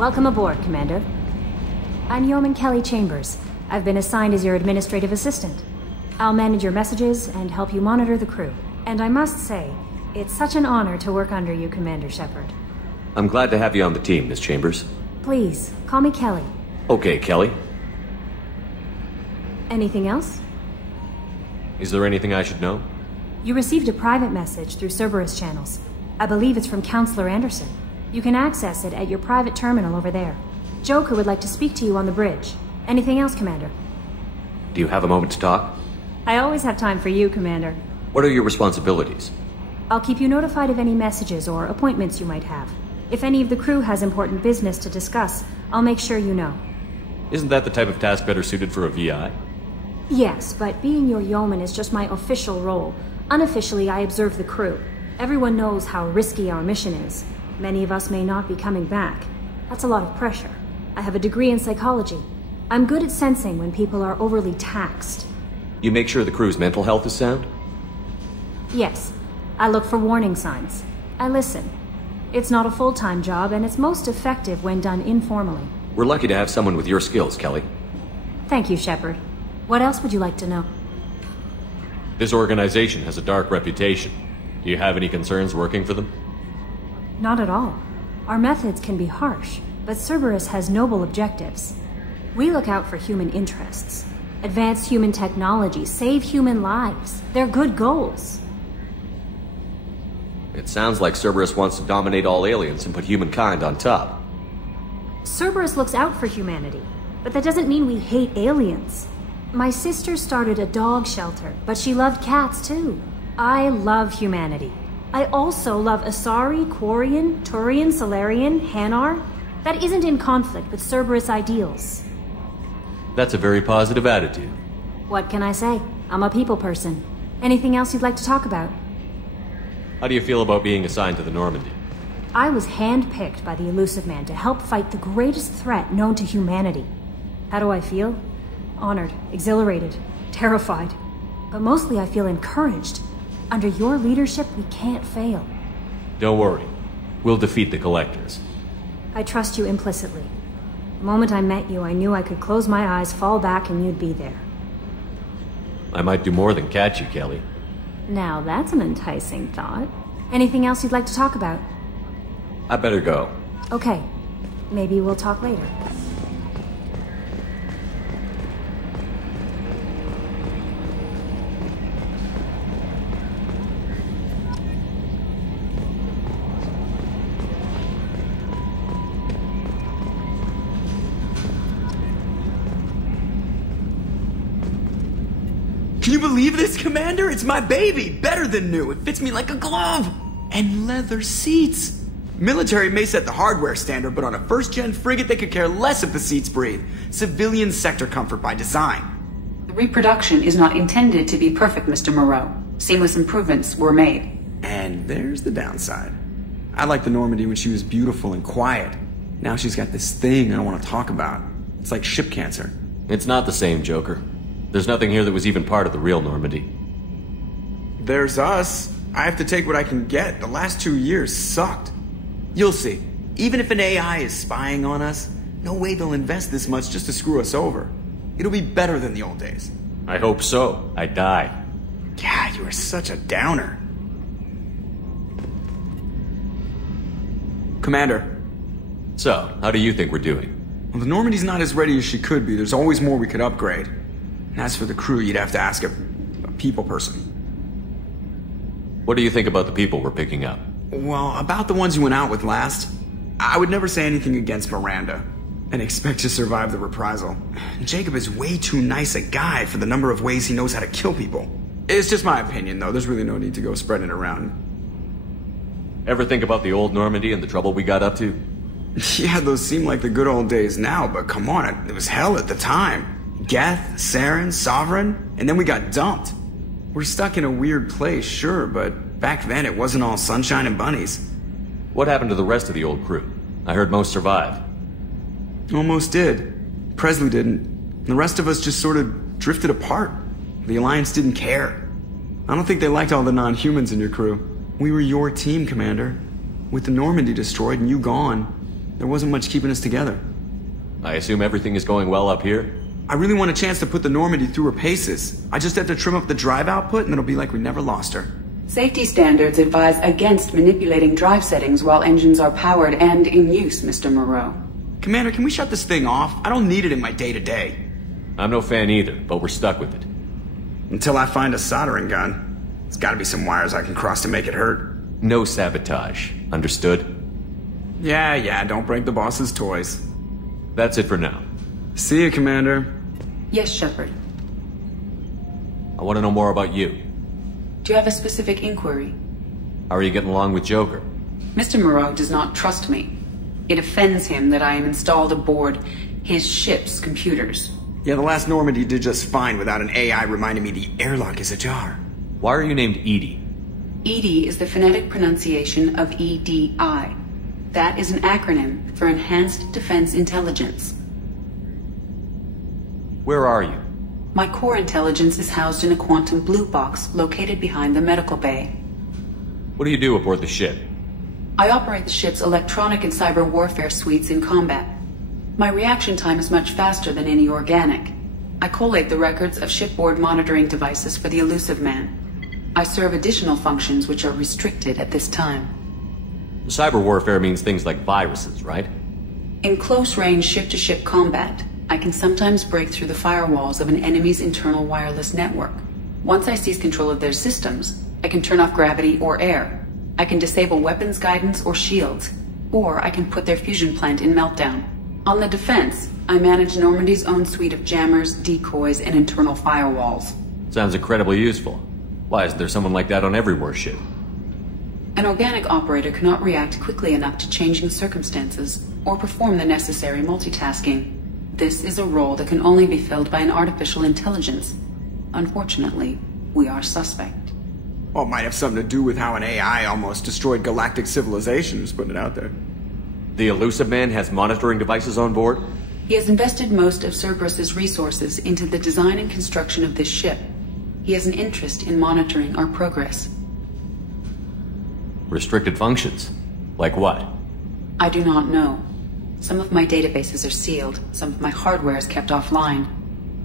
Welcome aboard, Commander. I'm Yeoman Kelly Chambers. I've been assigned as your administrative assistant. I'll manage your messages and help you monitor the crew. And I must say, it's such an honor to work under you, Commander Shepard. I'm glad to have you on the team, Miss Chambers. Please, call me Kelly. Okay, Kelly. Anything else? Is there anything I should know? You received a private message through Cerberus channels. I believe it's from Counselor Anderson. You can access it at your private terminal over there. Joker would like to speak to you on the bridge. Anything else, Commander? Do you have a moment to talk? I always have time for you, Commander. What are your responsibilities? I'll keep you notified of any messages or appointments you might have. If any of the crew has important business to discuss, I'll make sure you know. Isn't that the type of task better suited for a VI? Yes, but being your yeoman is just my official role. Unofficially, I observe the crew. Everyone knows how risky our mission is. Many of us may not be coming back. That's a lot of pressure. I have a degree in psychology. I'm good at sensing when people are overly taxed. You make sure the crew's mental health is sound? Yes. I look for warning signs. I listen. It's not a full-time job, and it's most effective when done informally. We're lucky to have someone with your skills, Kelly. Thank you, Shepard. What else would you like to know? This organization has a dark reputation. Do you have any concerns working for them? Not at all. Our methods can be harsh, but Cerberus has noble objectives. We look out for human interests. Advance human technology, save human lives. They're good goals. It sounds like Cerberus wants to dominate all aliens and put humankind on top. Cerberus looks out for humanity, but that doesn't mean we hate aliens. My sister started a dog shelter, but she loved cats too. I love humanity. I also love Asari, Quarian, Turian, Solarian, Hanar. That isn't in conflict with Cerberus ideals. That's a very positive attitude. What can I say? I'm a people person. Anything else you'd like to talk about? How do you feel about being assigned to the Normandy? I was handpicked by the Illusive Man to help fight the greatest threat known to humanity. How do I feel? Honored, exhilarated, terrified. But mostly I feel encouraged. Under your leadership, we can't fail. Don't worry. We'll defeat the Collectors. I trust you implicitly. The moment I met you, I knew I could close my eyes, fall back, and you'd be there. I might do more than catch you, Kelly. Now that's an enticing thought. Anything else you'd like to talk about? I better go. Okay. Maybe we'll talk later. Can you believe this, Commander? It's my baby! Better than new. It fits me like a glove! And leather seats! Military may set the hardware standard, but on a first-gen frigate they could care less if the seats breathe. Civilian sector comfort by design. The reproduction is not intended to be perfect, Mr. Moreau. Seamless improvements were made. And there's the downside. I liked the Normandy when she was beautiful and quiet. Now she's got this thing I don't want to talk about. It's like ship cancer. It's not the same, Joker. There's nothing here that was even part of the real Normandy. There's us. I have to take what I can get. The last 2 years sucked. You'll see. Even if an AI is spying on us, no way they'll invest this much just to screw us over. It'll be better than the old days. I hope so. I die. God, you are such a downer. Commander. So, how do you think we're doing? Well, the Normandy's not as ready as she could be. There's always more we could upgrade. And as for the crew, you'd have to ask a people person. What do you think about the people we're picking up? Well, about the ones you went out with last, I would never say anything against Miranda and expect to survive the reprisal. Jacob is way too nice a guy for the number of ways he knows how to kill people. It's just my opinion, though. There's really no need to go spreading it around. Ever think about the old Normandy and the trouble we got up to? Yeah, those seem like the good old days now, but come on, it was hell at the time. Geth, Saren, Sovereign, and then we got dumped. We're stuck in a weird place, sure, but back then it wasn't all sunshine and bunnies. What happened to the rest of the old crew? I heard most survived. Almost did. Presley didn't. The rest of us just sort of drifted apart. The Alliance didn't care. I don't think they liked all the non-humans in your crew. We were your team, Commander. With the Normandy destroyed and you gone, There wasn't much keeping us together. I assume everything is going well up here? I really want a chance to put the Normandy through her paces. I just have to trim up the drive output and it'll be like we never lost her. Safety standards advise against manipulating drive settings while engines are powered and in use, Mr. Moreau. Commander, can we shut this thing off? I don't need it in my day-to-day. I'm no fan either, but we're stuck with it. Until I find a soldering gun. There's gotta be some wires I can cross to make it hurt. No sabotage. Understood? Yeah, don't break the boss's toys. That's it for now. See you, Commander. Yes, Shepard. I want to know more about you. Do you have a specific inquiry? How are you getting along with Joker? Mr. Moreau does not trust me. It offends him that I am installed aboard his ship's computers. Yeah, the last Normandy did just fine without an AI reminding me the airlock is ajar. Why are you named Edie? EDI is the phonetic pronunciation of EDI. That is an acronym for Enhanced Defense Intelligence. Where are you? My core intelligence is housed in a quantum blue box located behind the medical bay. What do you do aboard the ship? I operate the ship's electronic and cyber warfare suites in combat. My reaction time is much faster than any organic. I collate the records of shipboard monitoring devices for the Illusive Man. I serve additional functions which are restricted at this time. Cyber warfare means things like viruses, right? In close-range ship-to-ship combat, I can sometimes break through the firewalls of an enemy's internal wireless network. Once I seize control of their systems, I can turn off gravity or air. I can disable weapons guidance or shields, or I can put their fusion plant in meltdown. On the defense, I manage Normandy's own suite of jammers, decoys, and internal firewalls. Sounds incredibly useful. Why isn't there someone like that on every warship? An organic operator cannot react quickly enough to changing circumstances or perform the necessary multitasking. This is a role that can only be filled by an artificial intelligence. Unfortunately, we are suspect. Well, it might have something to do with how an AI almost destroyed galactic civilization, just putting it out there. The Illusive Man has monitoring devices on board? He has invested most of Cerberus's resources into the design and construction of this ship. He has an interest in monitoring our progress. Restricted functions? Like what? I do not know. Some of my databases are sealed, some of my hardware is kept offline.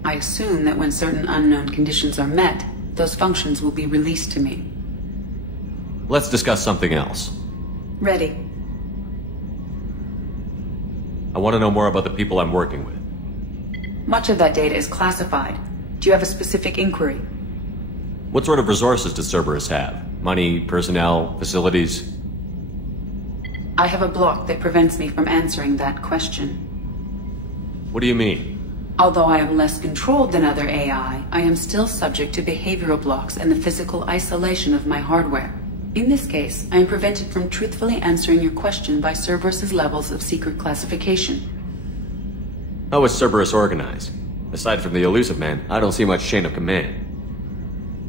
I assume that when certain unknown conditions are met, those functions will be released to me. Let's discuss something else. Ready. I want to know more about the people I'm working with. Much of that data is classified. Do you have a specific inquiry? What sort of resources does Cerberus have? Money, personnel, facilities? I have a block that prevents me from answering that question. What do you mean? Although I am less controlled than other AI, I am still subject to behavioral blocks and the physical isolation of my hardware. In this case, I am prevented from truthfully answering your question by Cerberus's levels of secret classification. How is Cerberus organized? Aside from the Illusive Man, I don't see much chain of command.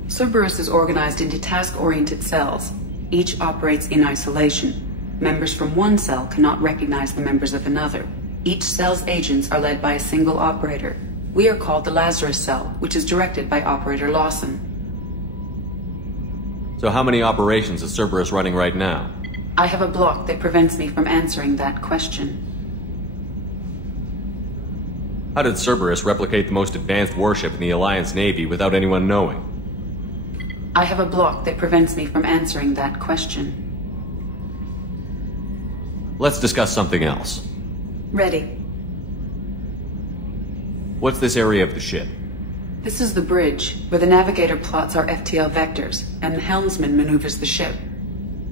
Cerberus is organized into task-oriented cells. Each operates in isolation. Members from one cell cannot recognize the members of another. Each cell's agents are led by a single operator. We are called the Lazarus Cell, which is directed by Operator Lawson. So how many operations is Cerberus running right now? I have a block that prevents me from answering that question. How did Cerberus replicate the most advanced warship in the Alliance Navy without anyone knowing? I have a block that prevents me from answering that question. Let's discuss something else. Ready. What's this area of the ship? This is the bridge, where the navigator plots our FTL vectors, and the helmsman maneuvers the ship.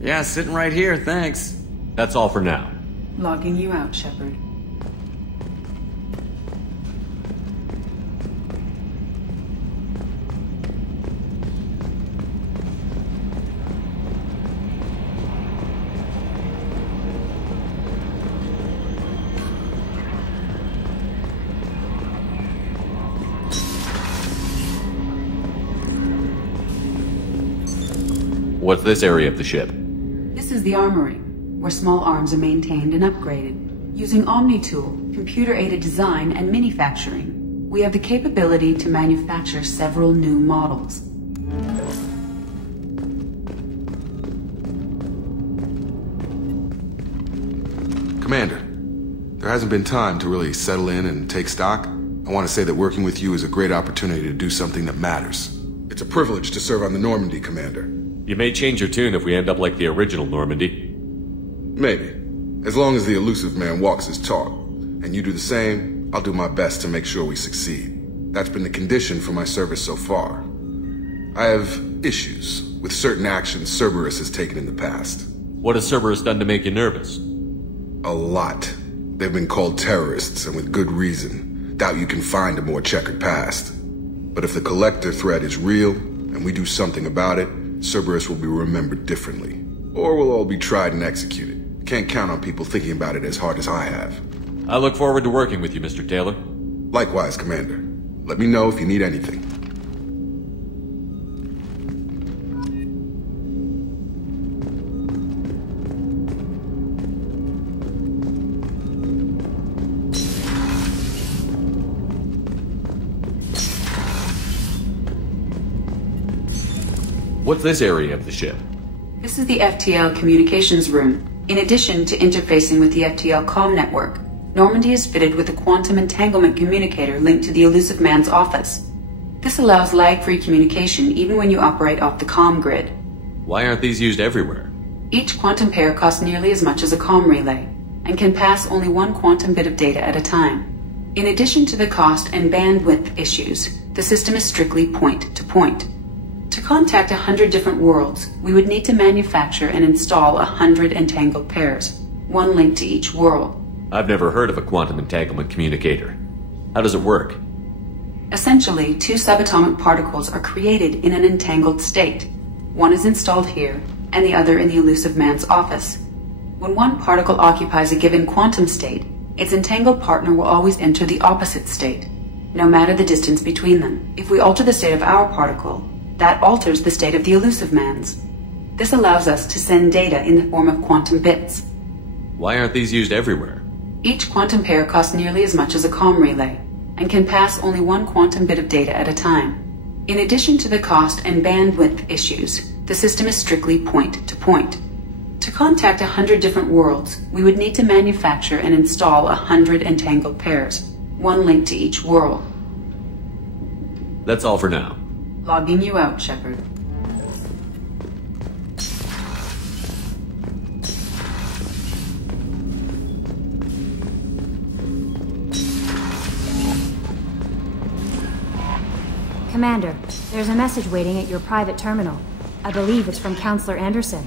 Yeah, sitting right here, thanks. That's all for now. Logging you out, Shepard. What's this area of the ship? This is the armory, where small arms are maintained and upgraded. Using Omni-Tool, computer-aided design, and manufacturing, we have the capability to manufacture several new models. Commander, There hasn't been time to really settle in and take stock. I want to say that working with you is a great opportunity to do something that matters. It's a privilege to serve on the Normandy, Commander. You may change your tune if we end up like the original Normandy. Maybe. As long as the Illusive man walks his talk, and you do the same, I'll do my best to make sure we succeed. That's been the condition for my service so far. I have issues with certain actions Cerberus has taken in the past. What has Cerberus done to make you nervous? A lot. They've been called terrorists, and with good reason. Doubt you can find a more checkered past. But if the Collector threat is real, and we do something about it, Cerberus will be remembered differently. Or we'll all be tried and executed. Can't count on people thinking about it as hard as I have. I look forward to working with you, Mr. Taylor. Likewise, Commander. Let me know if you need anything. What's this area of the ship? This is the FTL communications room. In addition to interfacing with the FTL comm network, Normandy is fitted with a quantum entanglement communicator linked to the Illusive Man's office. This allows lag-free communication even when you operate off the comm grid. Why aren't these used everywhere? Each quantum pair costs nearly as much as a comm relay, and can pass only one quantum bit of data at a time. In addition to the cost and bandwidth issues, the system is strictly point-to-point. To contact 100 different worlds, we would need to manufacture and install 100 entangled pairs, one linked to each world. I've never heard of a quantum entanglement communicator. How does it work? Essentially, two subatomic particles are created in an entangled state. One is installed here, and the other in the Illusive Man's office. When one particle occupies a given quantum state, its entangled partner will always enter the opposite state, no matter the distance between them. If we alter the state of our particle, that alters the state of the Illusive Man's. This allows us to send data in the form of quantum bits. Why aren't these used everywhere? Each quantum pair costs nearly as much as a comm relay, and can pass only one quantum bit of data at a time. In addition to the cost and bandwidth issues, the system is strictly point-to-point. To contact 100 different worlds, we would need to manufacture and install 100 entangled pairs, one linked to each world. That's all for now. Logging you out, Shepard. Commander, there's a message waiting at your private terminal. I believe it's from Counselor Anderson.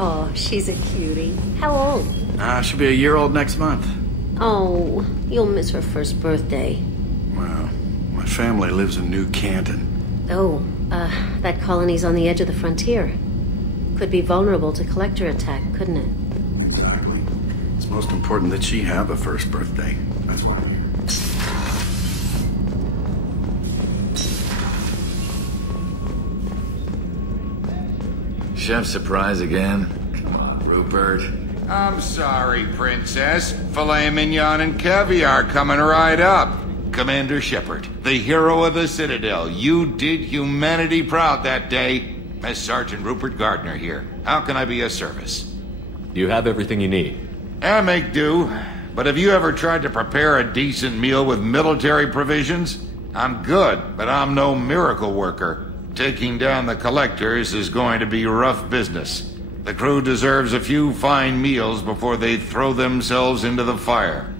Oh, she's a cutie. How old? She'll be a year old next month. Oh, you'll miss her first birthday. Well, my family lives in New Canton. Oh, that colony's on the edge of the frontier. Could be vulnerable to collector attack, couldn't it? Exactly. It's most important that she have a first birthday. That's why I'm here. chef surprise again? Come on, Rupert. I'm sorry, Princess. Filet mignon and caviar coming right up. Commander Shepard, the hero of the Citadel. You did humanity proud that day. Mess Sergeant Rupert Gardner here. How can I be of service? Do you have everything you need? I make do. But have you ever tried to prepare a decent meal with military provisions? I'm good, but I'm no miracle worker. Taking down the collectors is going to be rough business. The crew deserves a few fine meals before they throw themselves into the fire.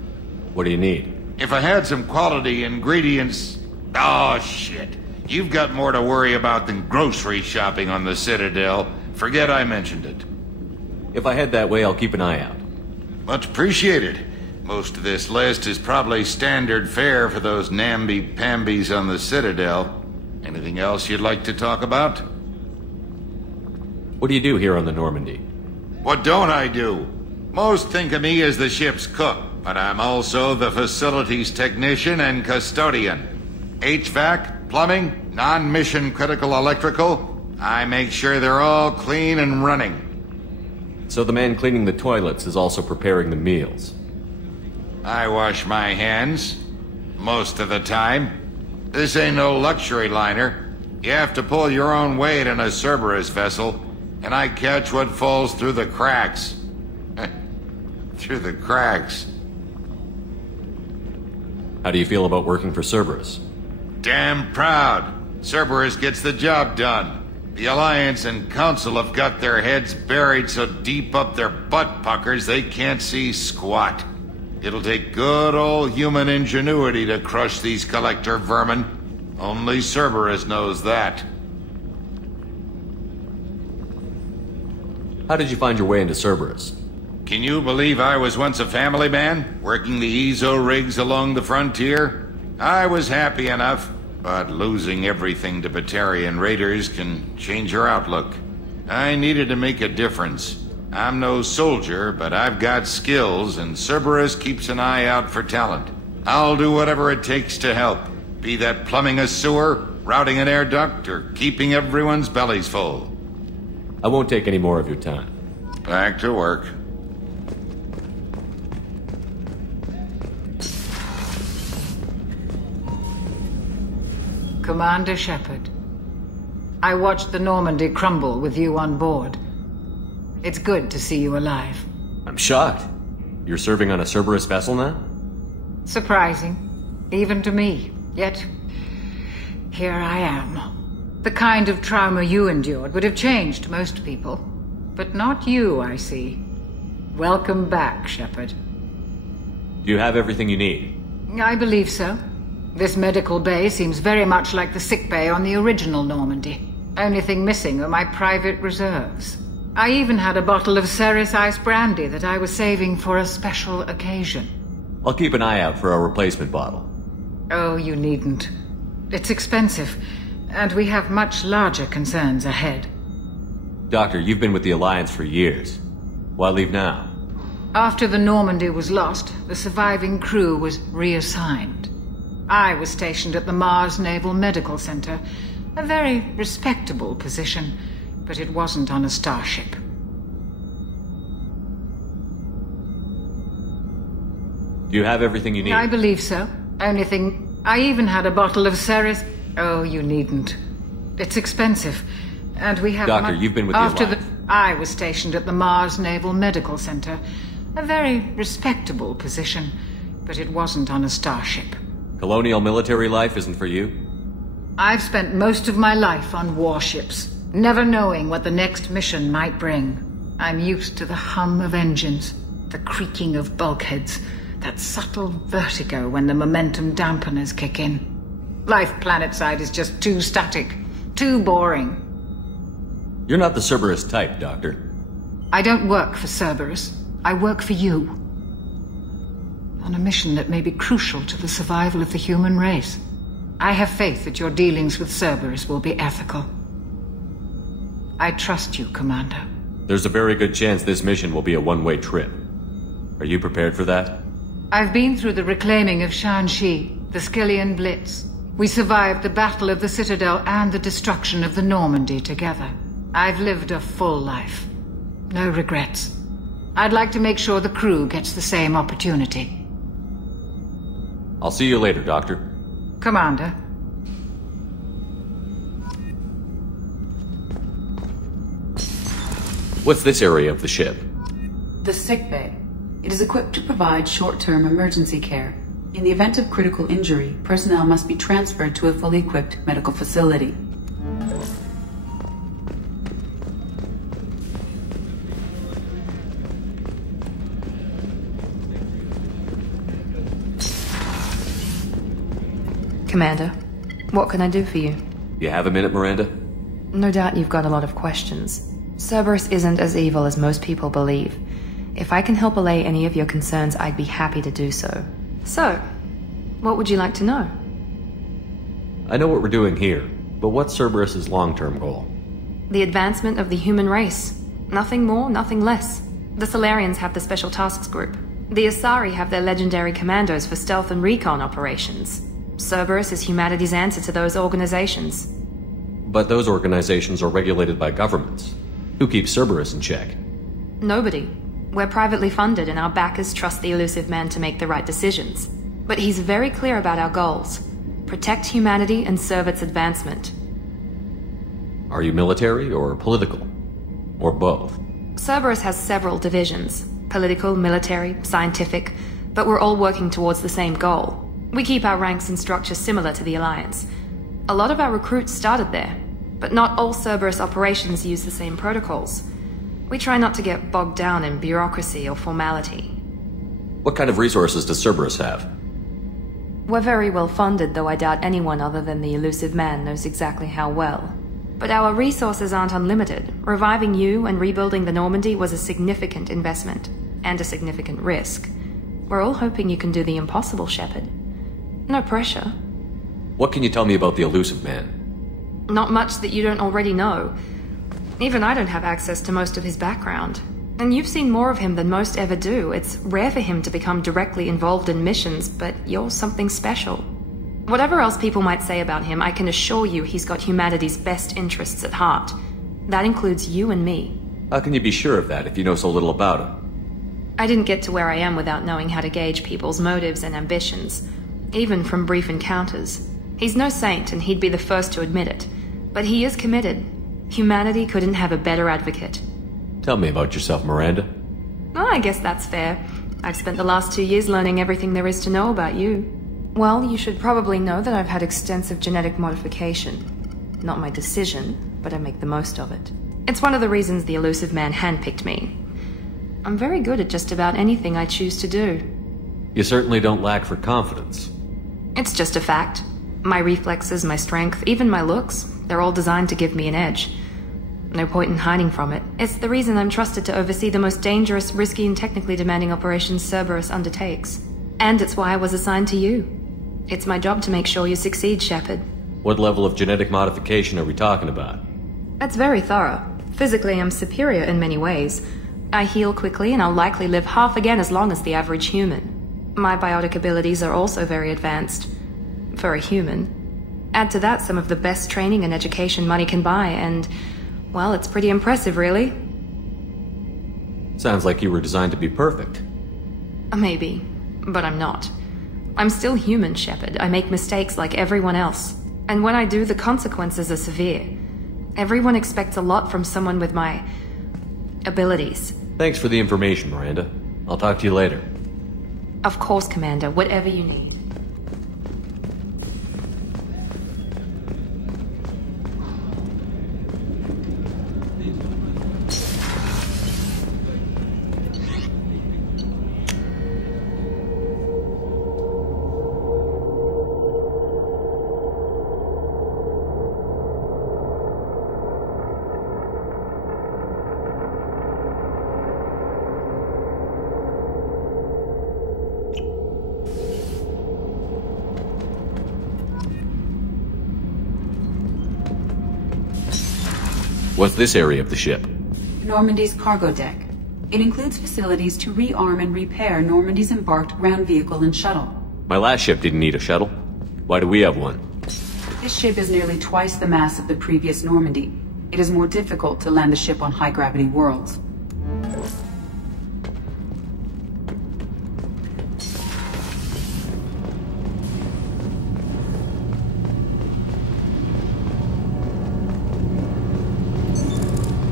What do you need? If I had some quality ingredients... Oh, shit. You've got more to worry about than grocery shopping on the Citadel. Forget I mentioned it. If I head that way, I'll keep an eye out. Much appreciated. Most of this list is probably standard fare for those namby-pambies on the Citadel. Anything else you'd like to talk about? What do you do here on the Normandy? What don't I do? Most think of me as the ship's cook, but I'm also the facilities technician and custodian. HVAC, plumbing, non-mission critical electrical. I make sure they're all clean and running. So the man cleaning the toilets is also preparing the meals. I wash my hands. Most of the time. This ain't no luxury liner. You have to pull your own weight in a Cerberus vessel, and I catch what falls through the cracks. Through the cracks. How do you feel about working for Cerberus? Damn proud. Cerberus gets the job done. The Alliance and Council have got their heads buried so deep up their butt puckers they can't see squat. It'll take good old human ingenuity to crush these collector vermin. Only Cerberus knows that. How did you find your way into Cerberus? Can you believe I was once a family man, working the EZO rigs along the frontier? I was happy enough, but losing everything to Batarian raiders can change your outlook. I needed to make a difference. I'm no soldier, but I've got skills, and Cerberus keeps an eye out for talent. I'll do whatever it takes to help, be that plumbing a sewer, routing an air duct, or keeping everyone's bellies full. I won't take any more of your time. Back to work. Commander Shepard, I watched the Normandy crumble with you on board. It's good to see you alive. I'm shocked. You're serving on a Cerberus vessel now? Surprising, even to me. Yet, here I am. The kind of trauma you endured would have changed most people. But not you, I see. Welcome back, Shepard. Do you have everything you need? I believe so. This medical bay seems very much like the sick bay on the original Normandy. Only thing missing are my private reserves. I even had a bottle of Ceres Ice Brandy that I was saving for a special occasion. I'll keep an eye out for a replacement bottle. Oh, you needn't. It's expensive, and we have much larger concerns ahead. Doctor, you've been with the Alliance for years. Why leave now? After the Normandy was lost, the surviving crew was reassigned. I was stationed at the Mars Naval Medical Center, a very respectable position, but it wasn't on a starship. Do you have everything you need? I believe so. Only thing... I even had a bottle of Ceres... Oh, you needn't. It's expensive, and we have... Doctor, you've been with the Alliance. I was stationed at the Mars Naval Medical Center, a very respectable position, but it wasn't on a starship. Colonial military life isn't for you? I've spent most of my life on warships, never knowing what the next mission might bring. I'm used to the hum of engines, the creaking of bulkheads, that subtle vertigo when the momentum dampeners kick in. Life planetside is just too static, too boring. You're not the Cerberus type, Doctor. I don't work for Cerberus. I work for you. On a mission that may be crucial to the survival of the human race. I have faith that your dealings with Cerberus will be ethical. I trust you, Commander. There's a very good chance this mission will be a one-way trip. Are you prepared for that? I've been through the reclaiming of Shanxi, the Skillian Blitz. We survived the Battle of the Citadel and the destruction of the Normandy together. I've lived a full life. No regrets. I'd like to make sure the crew gets the same opportunity. I'll see you later, Doctor. Commander. What's this area of the ship? The sickbay. It is equipped to provide short-term emergency care. In the event of critical injury, personnel must be transferred to a fully equipped medical facility. Commander, what can I do for you? You have a minute, Miranda? No doubt you've got a lot of questions. Cerberus isn't as evil as most people believe. If I can help allay any of your concerns, I'd be happy to do so. So, what would you like to know? I know what we're doing here, but what's Cerberus's long-term goal? The advancement of the human race. Nothing more, nothing less. The Solarians have the Special Tasks Group. The Asari have their legendary commandos for stealth and recon operations. Cerberus is humanity's answer to those organizations. But those organizations are regulated by governments. Who keeps Cerberus in check? Nobody. We're privately funded and our backers trust the Illusive Man to make the right decisions. But he's very clear about our goals. Protect humanity and serve its advancement. Are you military or political? Or both? Cerberus has several divisions. Political, military, scientific. But we're all working towards the same goal. We keep our ranks and structure similar to the Alliance. A lot of our recruits started there. But not all Cerberus operations use the same protocols. We try not to get bogged down in bureaucracy or formality. What kind of resources does Cerberus have? We're very well funded, though I doubt anyone other than the Illusive Man knows exactly how well. But our resources aren't unlimited. Reviving you and rebuilding the Normandy was a significant investment, and a significant risk. We're all hoping you can do the impossible, Shepard. No pressure. What can you tell me about the Illusive Man? Not much that you don't already know. Even I don't have access to most of his background. And you've seen more of him than most ever do. It's rare for him to become directly involved in missions, but you're something special. Whatever else people might say about him, I can assure you he's got humanity's best interests at heart. That includes you and me. How can you be sure of that if you know so little about him? I didn't get to where I am without knowing how to gauge people's motives and ambitions, even from brief encounters. He's no saint, and he'd be the first to admit it. But he is committed. Humanity couldn't have a better advocate. Tell me about yourself, Miranda. Oh, I guess that's fair. I've spent the last 2 years learning everything there is to know about you. Well, you should probably know that I've had extensive genetic modification. Not my decision, but I make the most of it. It's one of the reasons the Illusive Man handpicked me. I'm very good at just about anything I choose to do. You certainly don't lack for confidence. It's just a fact. My reflexes, my strength, even my looks, they're all designed to give me an edge. No point in hiding from it. It's the reason I'm trusted to oversee the most dangerous, risky, and technically demanding operations Cerberus undertakes. And it's why I was assigned to you. It's my job to make sure you succeed, Shepard. What level of genetic modification are we talking about? That's very thorough. Physically, I'm superior in many ways. I heal quickly, and I'll likely live half again as long as the average human. My biotic abilities are also very advanced. For a human. Add to that some of the best training and education money can buy, and, well, it's pretty impressive, really. Sounds like you were designed to be perfect. Maybe, but I'm not. I'm still human, Shepard. I make mistakes like everyone else. And when I do, the consequences are severe. Everyone expects a lot from someone with my abilities. Thanks for the information, Miranda. I'll talk to you later. Of course, Commander. Whatever you need. What's this area of the ship? Normandy's cargo deck. It includes facilities to rearm and repair Normandy's embarked ground vehicle and shuttle. My last ship didn't need a shuttle. Why do we have one? This ship is nearly twice the mass of the previous Normandy. It is more difficult to land the ship on high-gravity worlds.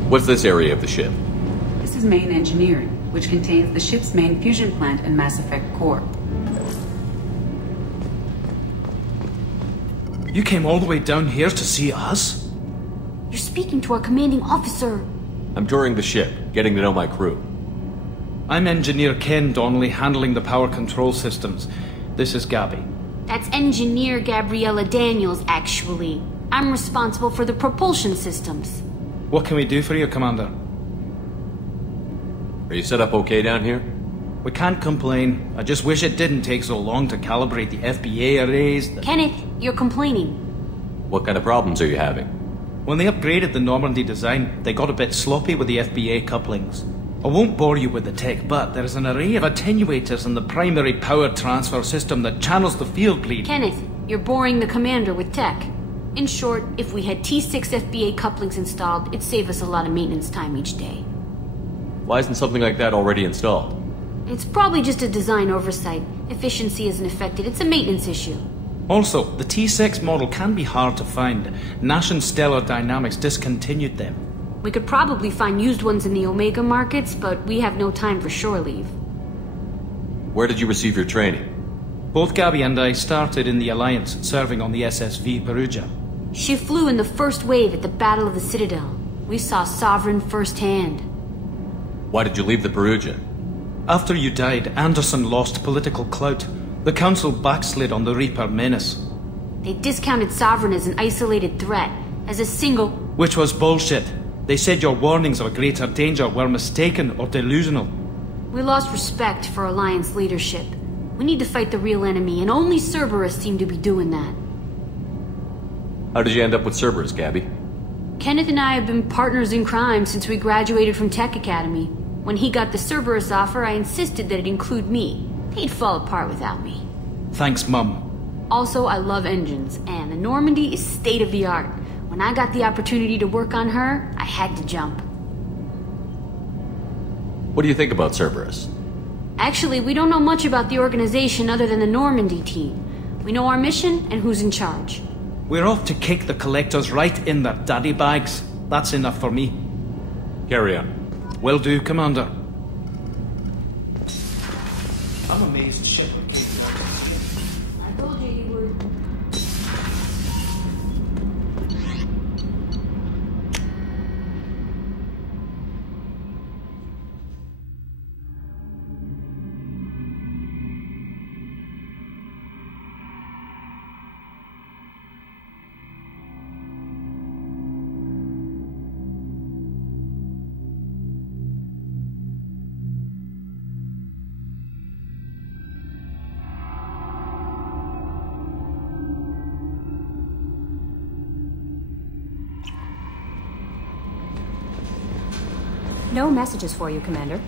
What's this area of the ship? This is main engineering, which contains the ship's main fusion plant and Mass Effect core. You came all the way down here to see us? You're speaking to our commanding officer. I'm touring the ship, getting to know my crew. I'm Engineer Ken Donnelly, handling the power control systems. This is Gabby. That's Engineer Gabriella Daniels, actually. I'm responsible for the propulsion systems. What can we do for you, Commander? Are you set up okay down here? We can't complain. I just wish it didn't take so long to calibrate the FBA arrays. Kenneth, you're complaining. What kind of problems are you having? When they upgraded the Normandy design, they got a bit sloppy with the FBA couplings. I won't bore you with the tech, but there is an array of attenuators in the primary power transfer system that channels the field bleed. Kenneth, you're boring the commander with tech. In short, if we had T6 FBA couplings installed, it'd save us a lot of maintenance time each day. Why isn't something like that already installed? It's probably just a design oversight. Efficiency isn't affected, it's a maintenance issue. Also, the T6 model can be hard to find. Nash and Stellar Dynamics discontinued them. We could probably find used ones in the Omega markets, but we have no time for shore leave. Where did you receive your training? Both Gabby and I started in the Alliance, serving on the SSV Perugia. She flew in the first wave at the Battle of the Citadel. We saw Sovereign firsthand. Why did you leave the Perugia? After you died, Anderson lost political clout. The Council backslid on the Reaper menace. They discounted Sovereign as an isolated threat, as a single... Which was bullshit. They said your warnings of a greater danger were mistaken or delusional. We lost respect for Alliance leadership. We need to fight the real enemy, and only Cerberus seemed to be doing that. How did you end up with Cerberus, Gabby? Kenneth and I have been partners in crime since we graduated from Tech Academy. When he got the Cerberus offer, I insisted that it include me. He'd fall apart without me. Thanks, Mum. Also, I love engines, and the Normandy is state-of-the-art. When I got the opportunity to work on her, I had to jump. What do you think about Cerberus? Actually, we don't know much about the organization other than the Normandy team. We know our mission and who's in charge. We're off to kick the Collectors right in their daddy bags. That's enough for me. Carry on. Will do, Commander. I'm amazed shit would keep you on the ship. I told you you were... No messages for you, Commander.